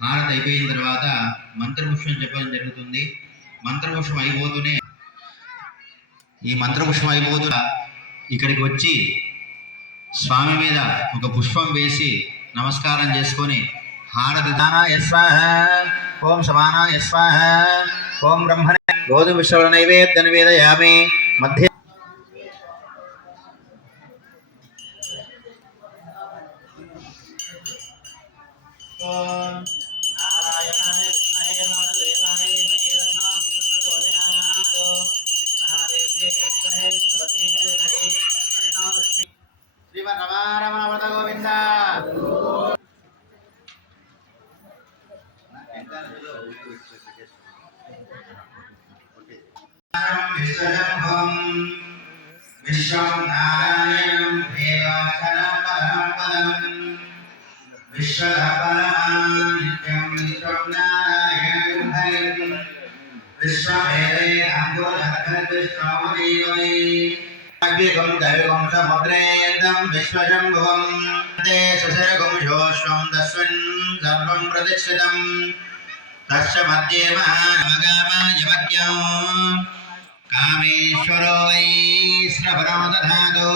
హారతి అయిపోయిన తర్వాత మంత్రపుష్పం చెప్పడం జరుగుతుంది. మంత్రపుష్పం అయిపోతూనే ఈ మంత్రపుష్పం అయిపోతున్న ఇక్కడికి వచ్చి స్వామి మీద ఒక పుష్పం వేసి నమస్కారం చేసుకొని హారతి దానాయ స్వాహ, ఓం సమానాయ స్వాహ, ఓం బ్రహ్మణే గోధుమ విశ్వ నైవేద్య నివేదయామి మధ్య శ్రీమన్ రమారమణ వరద గోవింద. విశ్వజంభం విశ్వం నారాయణం దేవాచరం పరమం పదం విశ్వధపరమం నిత్యం విశ్వం నారాయణం హరిం విశ్వవేదే అంబుధర్గవిశ్వమదేవై అగ్నిగం దైవగం సముద్రేందం విశ్వజంభవం తే సుశరగం యోష్వం తస్మిన్ సర్వం ప్రతిష్ఠితం తస్య మధ్యే మహానమగామాయమగ్యం కామేశ్వరో వై శ్రవణో దధాతు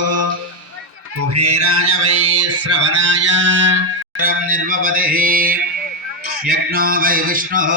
కుబేరాయ వై శ్రవణాయ నిర్వపదే యజ్ఞో వై విష్ణుః